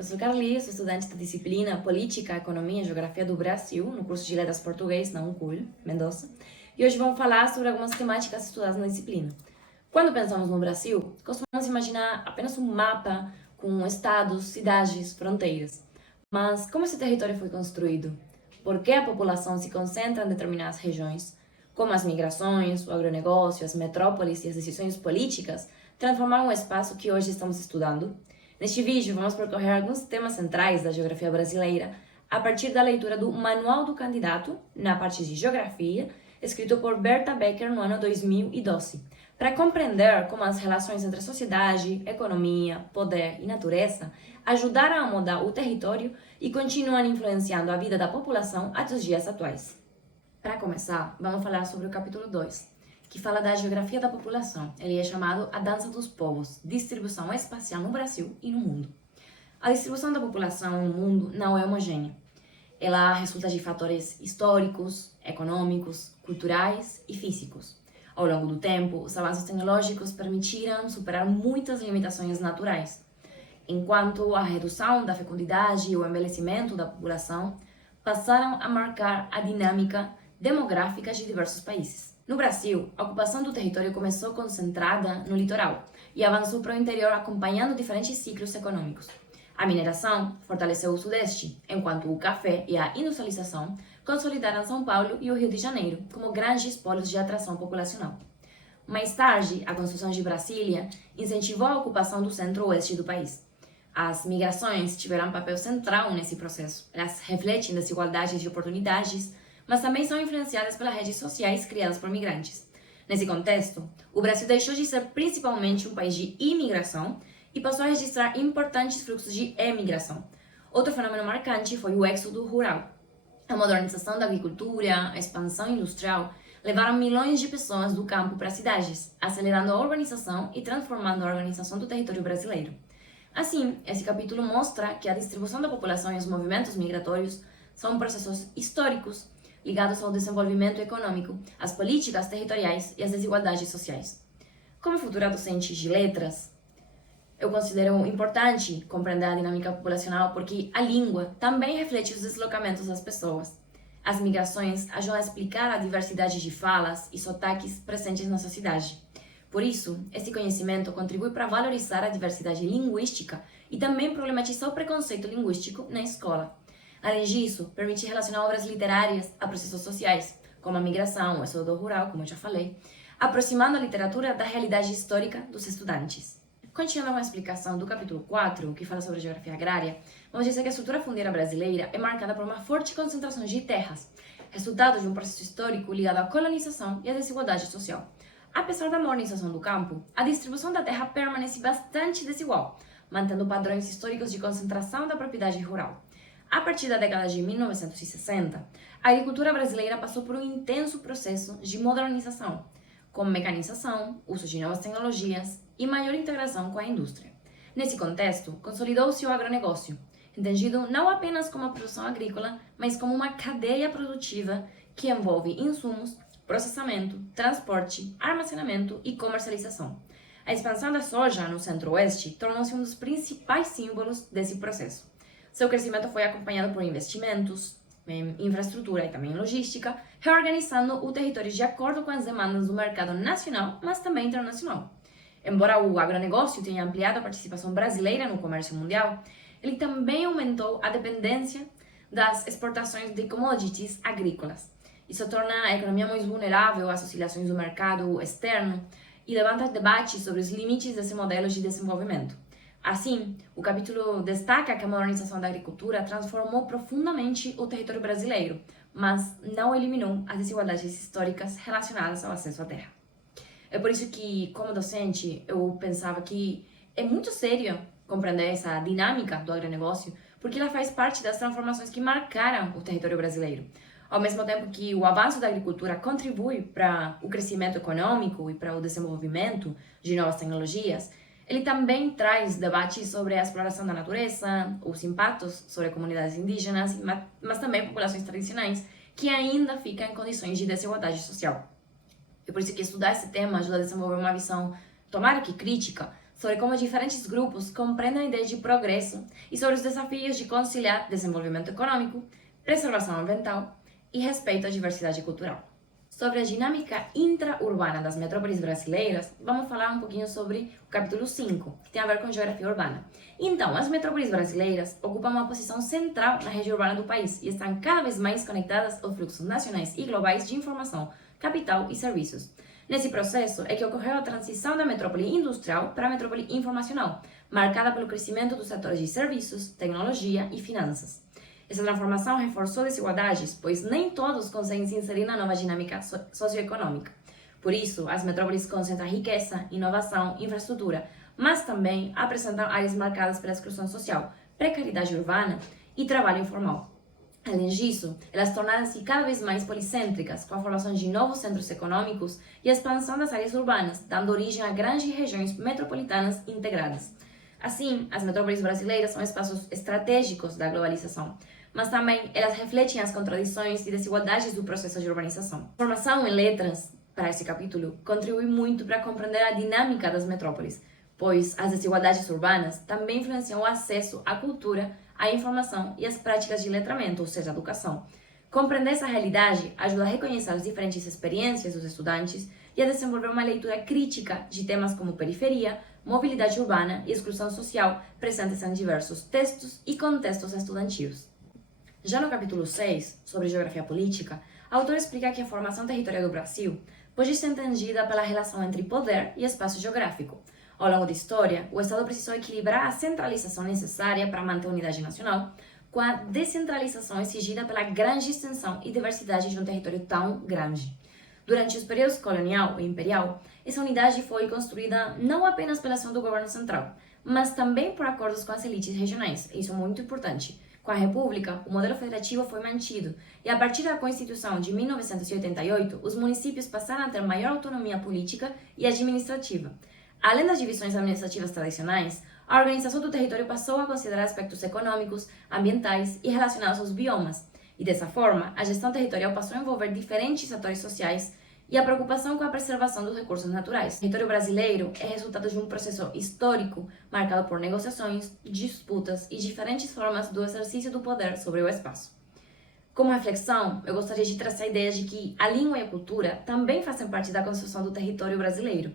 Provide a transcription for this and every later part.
Eu sou Carli, sou estudante da disciplina Política, Economia e Geografia do Brasil, no curso de Letras Português na UNCUL, Mendoza, e hoje vamos falar sobre algumas temáticas estudadas na disciplina. Quando pensamos no Brasil, costumamos imaginar apenas um mapa com estados, cidades, fronteiras. Mas como esse território foi construído? Por que a população se concentra em determinadas regiões? Como as migrações, o agronegócio, as metrópoles e as decisões políticas transformaram o espaço que hoje estamos estudando? Neste vídeo, vamos percorrer alguns temas centrais da geografia brasileira a partir da leitura do Manual do Candidato, na parte de Geografia, escrito por Berta Becker no ano 2012, para compreender como as relações entre sociedade, economia, poder e natureza ajudaram a mudar o território e continuam influenciando a vida da população até os dias atuais. Para começar, vamos falar sobre o capítulo 2, que fala da geografia da população. Ele é chamado A Dança dos Povos, distribuição espacial no Brasil e no mundo. A distribuição da população no mundo não é homogênea. Ela resulta de fatores históricos, econômicos, culturais e físicos. Ao longo do tempo, os avanços tecnológicos permitiram superar muitas limitações naturais, enquanto a redução da fecundidade e o envelhecimento da população passaram a marcar a dinâmica demográfica de diversos países. No Brasil, a ocupação do território começou concentrada no litoral e avançou para o interior acompanhando diferentes ciclos econômicos. A mineração fortaleceu o Sudeste, enquanto o café e a industrialização consolidaram São Paulo e o Rio de Janeiro como grandes polos de atração populacional. Mais tarde, a construção de Brasília incentivou a ocupação do centro-oeste do país. As migrações tiveram um papel central nesse processo. Elas refletem desigualdades de oportunidades, mas também são influenciadas pelas redes sociais criadas por migrantes. Nesse contexto, o Brasil deixou de ser principalmente um país de imigração e passou a registrar importantes fluxos de emigração. Outro fenômeno marcante foi o êxodo rural. A modernização da agricultura, a expansão industrial levaram milhões de pessoas do campo para as cidades, acelerando a urbanização e transformando a organização do território brasileiro. Assim, esse capítulo mostra que a distribuição da população e os movimentos migratórios são processos históricos ligados ao desenvolvimento econômico, às políticas territoriais e às desigualdades sociais. Como futura docente de letras, eu considero importante compreender a dinâmica populacional porque a língua também reflete os deslocamentos das pessoas. As migrações ajudam a explicar a diversidade de falas e sotaques presentes na sociedade. Por isso, esse conhecimento contribui para valorizar a diversidade linguística e também problematizar o preconceito linguístico na escola. Além disso, permite relacionar obras literárias a processos sociais, como a migração, o êxodo rural, como eu já falei, aproximando a literatura da realidade histórica dos estudantes. Continuando com a explicação do capítulo 4, que fala sobre a geografia agrária, vamos dizer que a estrutura fundeira brasileira é marcada por uma forte concentração de terras, resultado de um processo histórico ligado à colonização e à desigualdade social. Apesar da modernização do campo, a distribuição da terra permanece bastante desigual, mantendo padrões históricos de concentração da propriedade rural. A partir da década de 1960, a agricultura brasileira passou por um intenso processo de modernização, com mecanização, uso de novas tecnologias e maior integração com a indústria. Nesse contexto, consolidou-se o agronegócio, entendido não apenas como a produção agrícola, mas como uma cadeia produtiva que envolve insumos, processamento, transporte, armazenamento e comercialização. A expansão da soja no centro-oeste tornou-se um dos principais símbolos desse processo. Seu crescimento foi acompanhado por investimentos em infraestrutura e também em logística, reorganizando o território de acordo com as demandas do mercado nacional, mas também internacional. Embora o agronegócio tenha ampliado a participação brasileira no comércio mundial, ele também aumentou a dependência das exportações de commodities agrícolas. Isso torna a economia mais vulnerável às oscilações do mercado externo e levanta debates sobre os limites desse modelo de desenvolvimento. Assim, o capítulo destaca que a modernização da agricultura transformou profundamente o território brasileiro, mas não eliminou as desigualdades históricas relacionadas ao acesso à terra. É por isso que, como docente, eu pensava que é muito sério compreender essa dinâmica do agronegócio, porque ela faz parte das transformações que marcaram o território brasileiro. Ao mesmo tempo que o avanço da agricultura contribui para o crescimento econômico e para o desenvolvimento de novas tecnologias, ele também traz debates sobre a exploração da natureza, os impactos sobre comunidades indígenas, mas também populações tradicionais que ainda ficam em condições de desigualdade social. É por isso que estudar esse tema ajuda a desenvolver uma visão, tomara que crítica, sobre como diferentes grupos compreendem a ideia de progresso e sobre os desafios de conciliar desenvolvimento econômico, preservação ambiental e respeito à diversidade cultural. Sobre a dinâmica intra-urbana das metrópoles brasileiras, vamos falar um pouquinho sobre o capítulo 5, que tem a ver com geografia urbana. Então, as metrópoles brasileiras ocupam uma posição central na região urbana do país e estão cada vez mais conectadas aos fluxos nacionais e globais de informação, capital e serviços. Nesse processo é que ocorreu a transição da metrópole industrial para a metrópole informacional, marcada pelo crescimento dos setores de serviços, tecnologia e finanças. Essa transformação reforçou desigualdades, pois nem todos conseguem se inserir na nova dinâmica socioeconômica. Por isso, as metrópoles concentram riqueza, inovação, infraestrutura, mas também apresentam áreas marcadas pela exclusão social, precariedade urbana e trabalho informal. Além disso, elas tornaram-se cada vez mais policêntricas, com a formação de novos centros econômicos e a expansão das áreas urbanas, dando origem a grandes regiões metropolitanas integradas. Assim, as metrópoles brasileiras são espaços estratégicos da globalização, mas também elas refletem as contradições e desigualdades do processo de urbanização. A formação em letras, para esse capítulo, contribui muito para compreender a dinâmica das metrópoles, pois as desigualdades urbanas também influenciam o acesso à cultura, à informação e às práticas de letramento, ou seja, educação. Compreender essa realidade ajuda a reconhecer as diferentes experiências dos estudantes e a desenvolver uma leitura crítica de temas como periferia, mobilidade urbana e exclusão social presentes em diversos textos e contextos estudantis. Já no capítulo 6, sobre geografia política, a autora explica que a formação territorial do Brasil pode ser entendida pela relação entre poder e espaço geográfico. Ao longo da história, o Estado precisou equilibrar a centralização necessária para manter a unidade nacional com a descentralização exigida pela grande extensão e diversidade de um território tão grande. Durante os períodos colonial e imperial, essa unidade foi construída não apenas pela ação do governo central, mas também por acordos com as elites regionais. Isso é muito importante. Com a República, o modelo federativo foi mantido e, a partir da Constituição de 1988, os municípios passaram a ter maior autonomia política e administrativa. Além das divisões administrativas tradicionais, a organização do território passou a considerar aspectos econômicos, ambientais e relacionados aos biomas. E dessa forma, a gestão territorial passou a envolver diferentes atores sociais e a preocupação com a preservação dos recursos naturais. O território brasileiro é resultado de um processo histórico marcado por negociações, disputas e diferentes formas do exercício do poder sobre o espaço. Como reflexão, eu gostaria de trazer a ideia de que a língua e a cultura também fazem parte da construção do território brasileiro.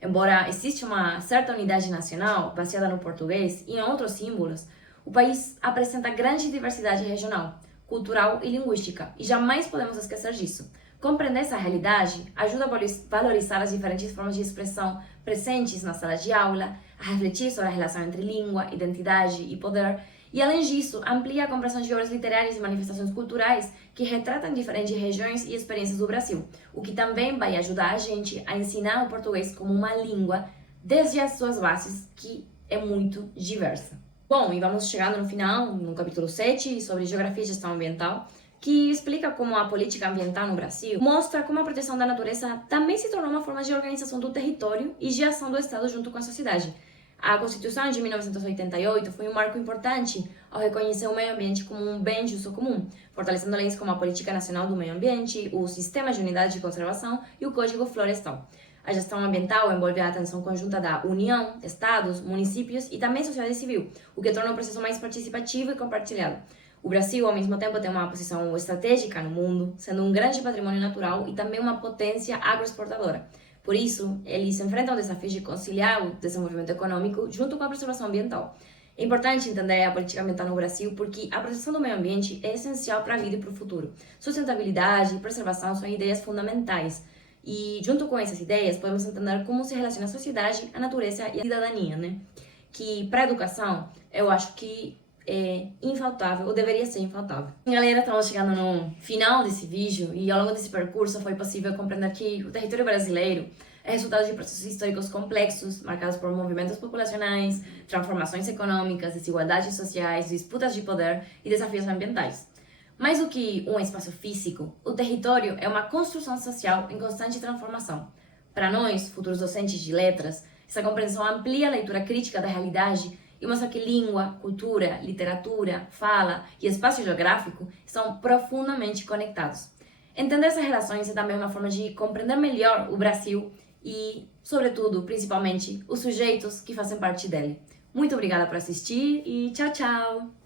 Embora exista uma certa unidade nacional baseada no português e em outros símbolos, o país apresenta grande diversidade regional, cultural e linguística, e jamais podemos esquecer disso. Compreender essa realidade ajuda a valorizar as diferentes formas de expressão presentes na sala de aula, a refletir sobre a relação entre língua, identidade e poder, e além disso, amplia a compreensão de obras literárias e manifestações culturais que retratam diferentes regiões e experiências do Brasil, o que também vai ajudar a gente a ensinar o português como uma língua desde as suas bases, que é muito diversa. Bom, e vamos chegando no final, no capítulo 7, sobre geografia e gestão ambiental, que explica como a política ambiental no Brasil mostra como a proteção da natureza também se tornou uma forma de organização do território e de ação do Estado junto com a sociedade. A Constituição de 1988 foi um marco importante ao reconhecer o meio ambiente como um bem de uso comum, fortalecendo leis como a Política Nacional do Meio Ambiente, o Sistema de Unidade de Conservação e o Código Florestal. A gestão ambiental envolve a atenção conjunta da União, Estados, municípios e também sociedade civil, o que torna o processo mais participativo e compartilhado. O Brasil, ao mesmo tempo, tem uma posição estratégica no mundo, sendo um grande patrimônio natural e também uma potência agroexportadora. Por isso, eles enfrentam o desafio de conciliar o desenvolvimento econômico junto com a preservação ambiental. É importante entender a política ambiental no Brasil porque a proteção do meio ambiente é essencial para a vida e para o futuro. Sustentabilidade e preservação são ideias fundamentais. E, junto com essas ideias, podemos entender como se relaciona a sociedade, a natureza e a cidadania, né? Que, para a educação, eu acho que é infaltável, ou deveria ser infaltável. Galera, estamos chegando no final desse vídeo e ao longo desse percurso foi possível compreender que o território brasileiro é resultado de processos históricos complexos, marcados por movimentos populacionais, transformações econômicas, desigualdades sociais, disputas de poder e desafios ambientais. Mais do que um espaço físico, o território é uma construção social em constante transformação. Para nós, futuros docentes de letras, essa compreensão amplia a leitura crítica da realidade e mostra que língua, cultura, literatura, fala e espaço geográfico estão profundamente conectados. Entender essas relações é também uma forma de compreender melhor o Brasil e sobretudo, principalmente, os sujeitos que fazem parte dele. Muito obrigada por assistir e tchau, tchau!